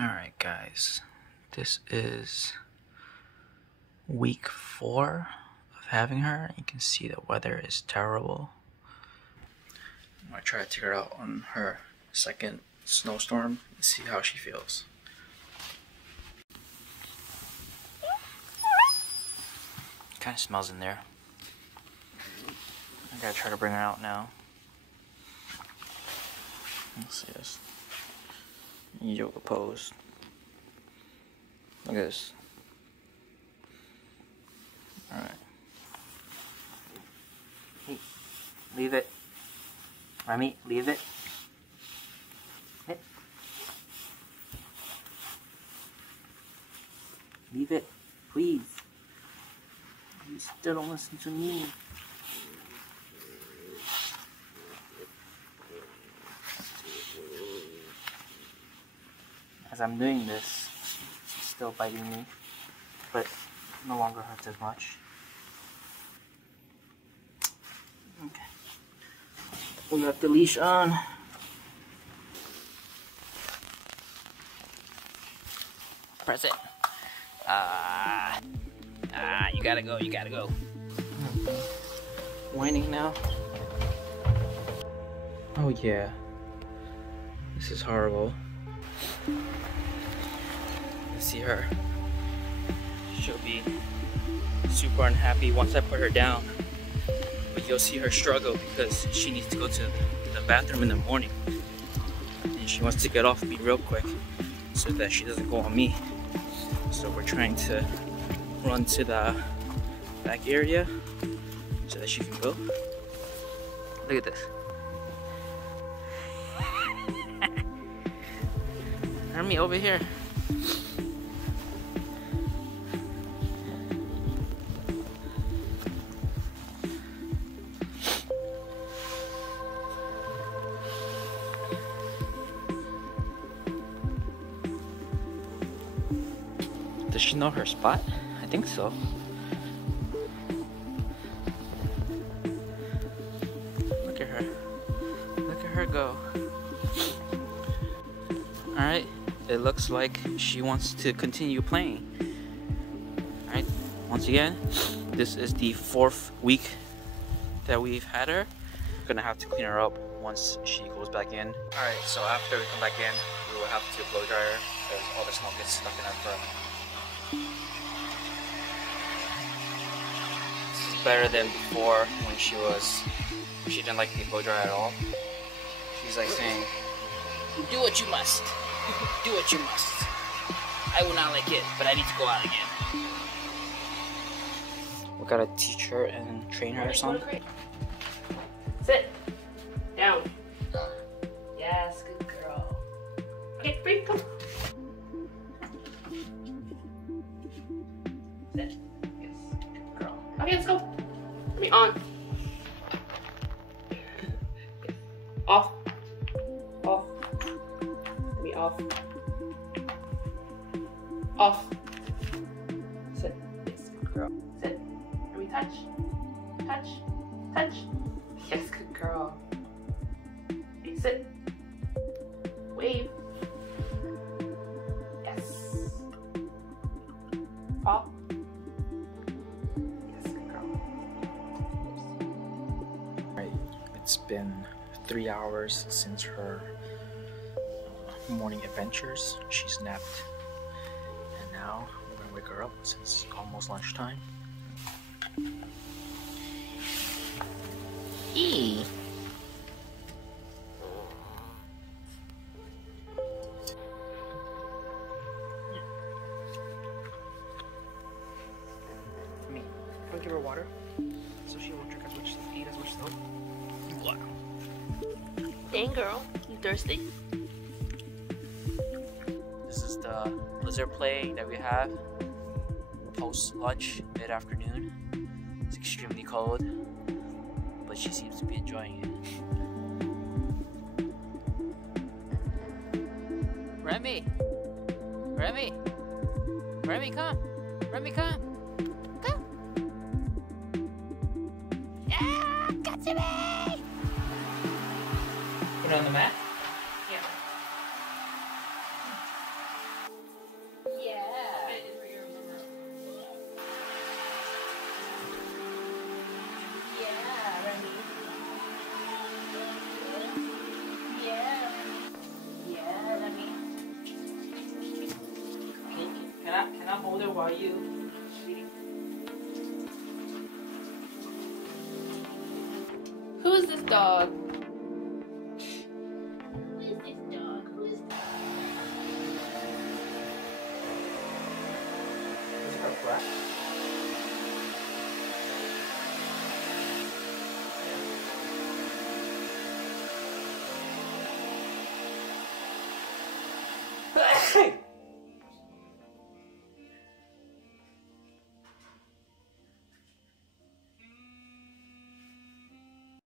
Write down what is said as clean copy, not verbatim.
Alright guys, this is week 4 of having her. You can see the weather is terrible. I'm gonna try to take her out on her second snowstorm and see how she feels. Kind of smells in there. I gotta try to bring her out now. Let's see this. Yoga pose. Look at this. Alright. Hey, leave it. Remy, leave it. Hit. Leave it, please. You still don't listen to me. As I'm doing this, she's still biting me, but no longer hurts as much. Okay. We got the leash on. Press it. You gotta go, you gotta go. Whining now. Oh yeah. This is horrible. You see her. She'll be super unhappy once I put her down. But you'll see her struggle because she needs to go to the bathroom in the morning. And she wants to get off me real quick so that she doesn't go on me. So we're trying to run to the back area so that she can go. Look at this. Remy, over here. Does she know her spot? I think so. Look at her. Look at her go. Alright. It looks like she wants to continue playing. Alright, once again, this is the 4th week that we've had her. Gonna have to clean her up once she goes back in. Alright, so after we come back in, we will have to blow dry her because all the snow gets stuck in her fur. This is better than before when she didn't like the blow dry at all. She's like saying, "Do what you must. Do what you must. I will not like it, but I need to go out again." We gotta teach her and train her or something. Sit. Down. Yes, good girl. Okay, breathe, come. Sit. Yes, good girl. Okay, let's go. Let me on. Off. Off. Let me off. Off. Sit. Yes, good girl. Sit. Let me touch. Touch. Touch. Yes, good girl. Okay, sit. Wave. Yes. Off. Yes, good girl. Right. It's been 3 hours since her morning adventures. She's napped, and now we're gonna wake her up since it's almost lunchtime. E. Me, go give her water so she won't drink as much, eat as much snow. What? Dang girl, you thirsty? This is the blizzard play that we have post lunch, mid afternoon. It's extremely cold, but she seems to be enjoying it. Remy! Remy! Remy, come! Remy, come! Come! Ah, got to me! Put it on the mat? Yeah. about you, sweetie? Who is this dog? Who is this dog? Who is this? Is it a brat? Hey!